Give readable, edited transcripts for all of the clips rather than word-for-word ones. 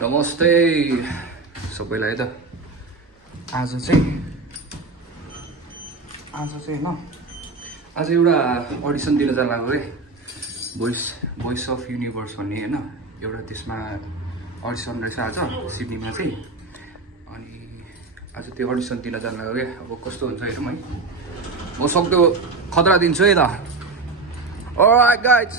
नमस्ते सबैलाई त आज चाहिँ हैन आज एउटा अडिसन दिन जान लाग्यो रे भोइस अफ युनिभर्स भन्ने हैन एउटा त्यसमा अडिसन रहेछ आज सिडनीमा चाहिँ अनि आज त्यो अडिसन दिन जान लाग्यो के अब कस्तो हुन्छ हेरौँ है म सक्दो खतरा दिन्छु है त अलराइट गाइज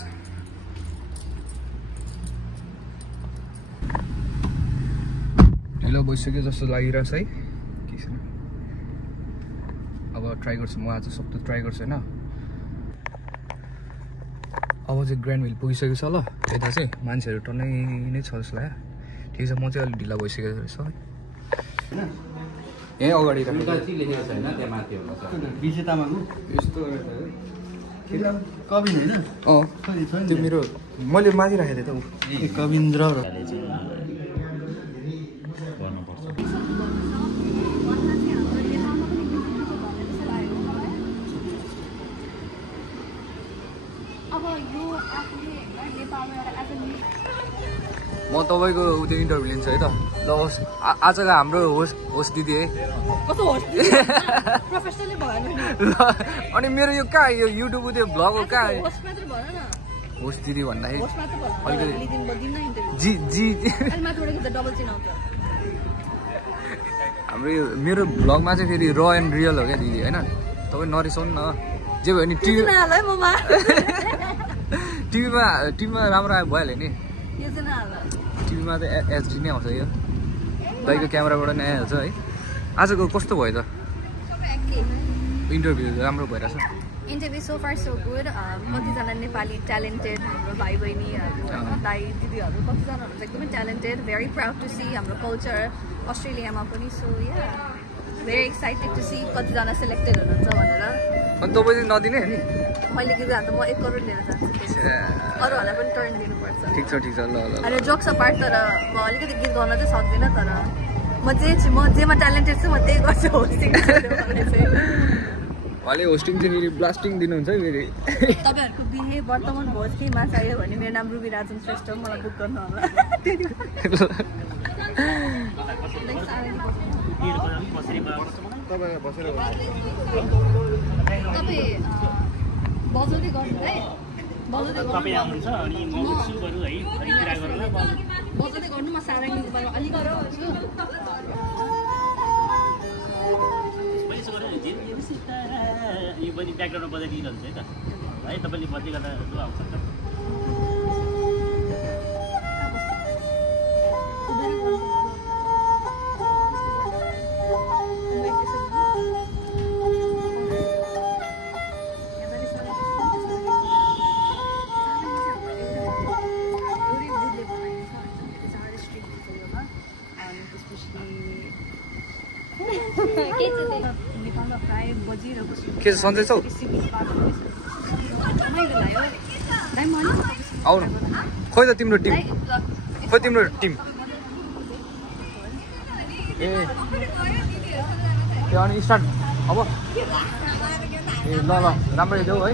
ढिलो भइसक्यो जस्तो लागिरहेछ है के छैन अब ट्राई गर्छु म आज सक्दो ट्राई गर्छु हैन अब चाहिँ ग्रान्ड हिल पुगिसकेको छ ल यता चाहिँ मान्छेहरू टन्नै नै छ जस्तो लाग्यो ठिक छ म चाहिँ अलिक ढिला भइसकेको रहेछ है यहीँ अगाडि लेखेको छैन त्यहाँ माथि होला विजेतामाको यस्तो कविन होइन त्यो मेरो मैले माथि राखेको थिएँ त कविन्द्र म तपाईँको त्यो इन्टरभ्यू लिन्छु है त ल आजको हाम्रो होस्ट दिदी है ल अनि मेरो यो कहाँ यो युट्युब त्यो भ्लग हो कहाँ होस्ट दिदी भन्दाखेरि जी जी हाम्रो यो मेरो भ्लगमा चाहिँ फेरि र एन्ड रियल हो क्या दिदी होइन तपाईँ नरिसाउनु न जे भयो नि टिभीमा राम्रो आयो भइहाल्यो नि टिभीमा त एचडी नै आउँछ यो दाइको क्यामेराबाट नै आइहाल्छ है आजको कस्तो भयो त इन्टरभ्यू राम्रो भइरहेछ interview so far so good कतिजना नेपाली ट्यालेन्टेड हाम्रो भाइ बहिनीहरू दाइ दिदीहरू कतिजना हुन्छ एकदमै talented very proud to see हाम्रो कल्चर अस्ट्रेलियामा पनि so yeah very excited to see कतिजना सेलेक्टेड हुनुहुन्छ भनेर अनि तपाईँले नदिने नि मैले गीत त म 1 करोड लिएर जान्छु अरूहरूलाई पनि टर्न दिनुपर्छ ठिक छ ल अनि जोक्स अपार्ट तर म अलिकति गीत गाउन चाहिँ सक्दिनँ तर म जेमा ट्यालेन्टेड छु म त्यही गर्छु होस्टिङ उहाँले होस्टिङ चाहिँ फेरि ब्लास्टिङ दिनुहुन्छ है फेरि तपाईँहरूको बिहे वर्तमान भोज केहीमा चाहियो भने मेरो नाम रुबी राजन श्रेष्ठ मलाई बुक गर्नु होला बजाउँदै गर्नु है बजाउँदै गर्नु म सारङ्गीको बारेमा अलिक गर्छु यो पनि ब्याकग्राउन्डमा बजाइदिइरहन्छ है त है तपाईँले बज्दै गर्दा आउँछ के छ सन्चै छौ आउनु खोइ त तिम्रो टिम ए त्यो अनि स्टार्ट अब ए ल राम्ररी देऊ है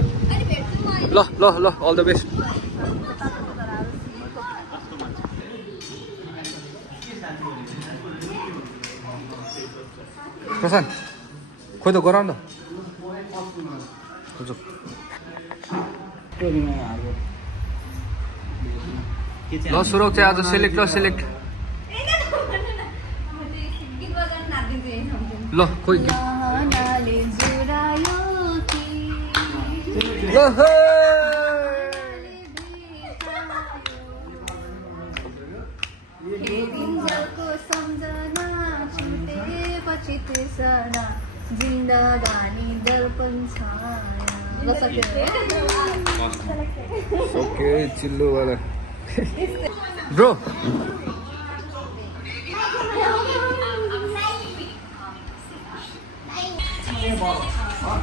ल अल द बेस्ट प्रशान्त खोइ त गराउनु त ल सुरक चाहिँ आज सेलेक्ट ल खोइ जिन्दगानी दर्पण ओके चिल्लो वाला ब्रो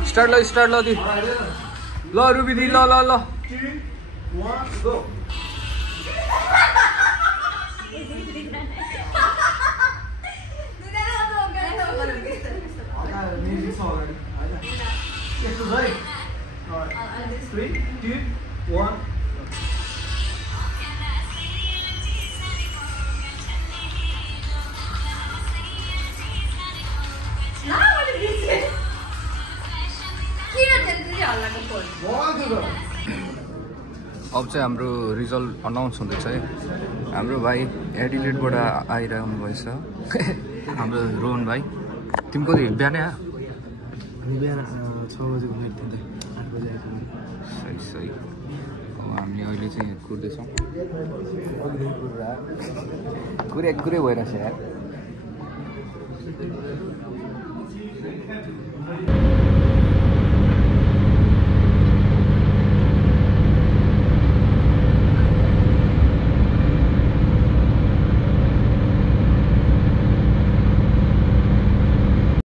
स्टार्ट ल दी ल रुबी दी ल Alright, 3, 2, 1. अब चाहिँ हाम्रो रिजल्ट अनाउन्स हुँदैछ है। हाम्रो भाइ एडिलेडबाट आइरहनु भएछ हाम्रो रोहन भाइ। तिमी कति बिहानै आ? बिहान 6 बजेको फ्लाइट थियो 8 बजे आएको। सही सही। हामीले अहिले चाहिँ कुर्दैछौँ। कुरै भइरहेछ यार।